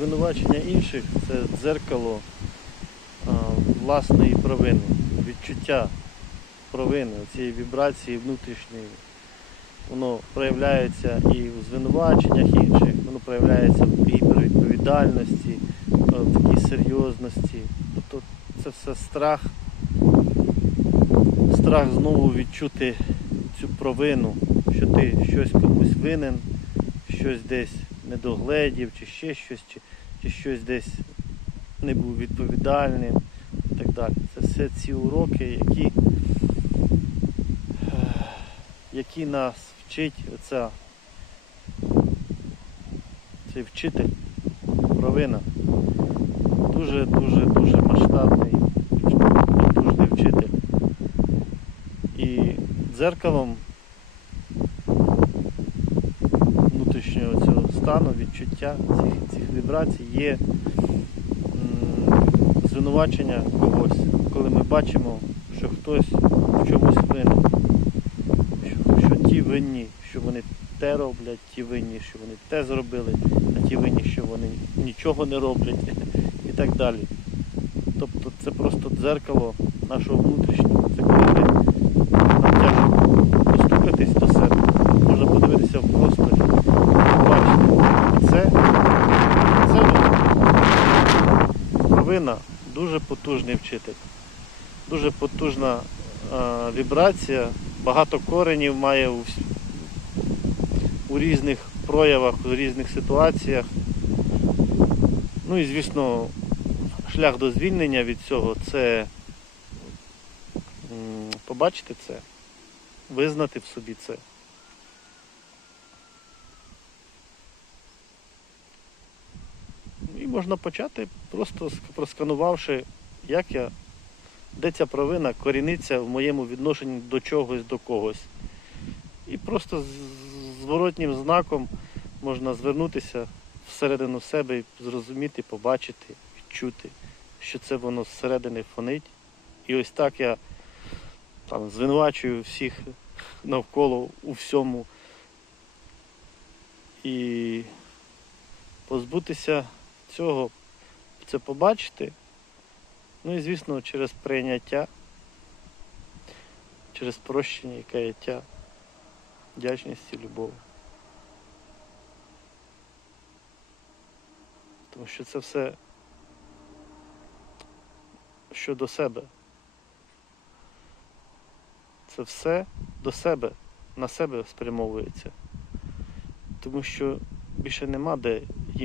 звинувачення інших це дзеркало власної провини, відчуття провини, цієї вібрації внутрішньої. Воно проявляється і у звинуваченнях інших, воно проявляється в гіпервідповідальності, е, в такій серйозності. Тобто це все страх, страх знову відчути цю провину, що ти щось комусь винен, щось десь недогледів, чи ще щось, чи, чи щось десь не був відповідальним і так далі. Це все ці уроки, які, е, які нас вчить оця, цей вчитель, провина. Дуже, дуже, дуже масштабний, потужний вчитель. І дзеркалом внутрішнього цього стану, відчуття цих, цих вібрацій є звинувачення когось, коли ми бачимо, що хтось в чомусь винен, що, що ті винні, що вони те роблять, ті винні, що вони те зробили, а ті винні, що вони нічого не роблять і так далі. Тобто це просто дзеркало нашого внутрішнього. Це коли ми нам тяжко постукатись до себе, можна подивитися в просторі, побачити. Це, це провина дуже потужний вчитель. Дуже потужна е, вібрація, багато коренів має у, у різних проявах, у різних ситуаціях. Ну і звісно, шлях до звільнення від цього це побачити це, визнати в собі це. Можна почати просто просканувавши, як я, де ця провина коріниться в моєму відношенні до чогось, до когось. І просто з зворотнім знаком можна звернутися всередину себе і зрозуміти, побачити, відчути, що це воно зсередини фонить. І ось так я там звинувачую всіх навколо у всьому. І позбутися цього, це побачити. Ну і звісно, через прийняття, через прощення і каяття, вдячність і любов. Тому що це все щодо себе. Це все до себе, на себе спрямовується. Тому що більше нема де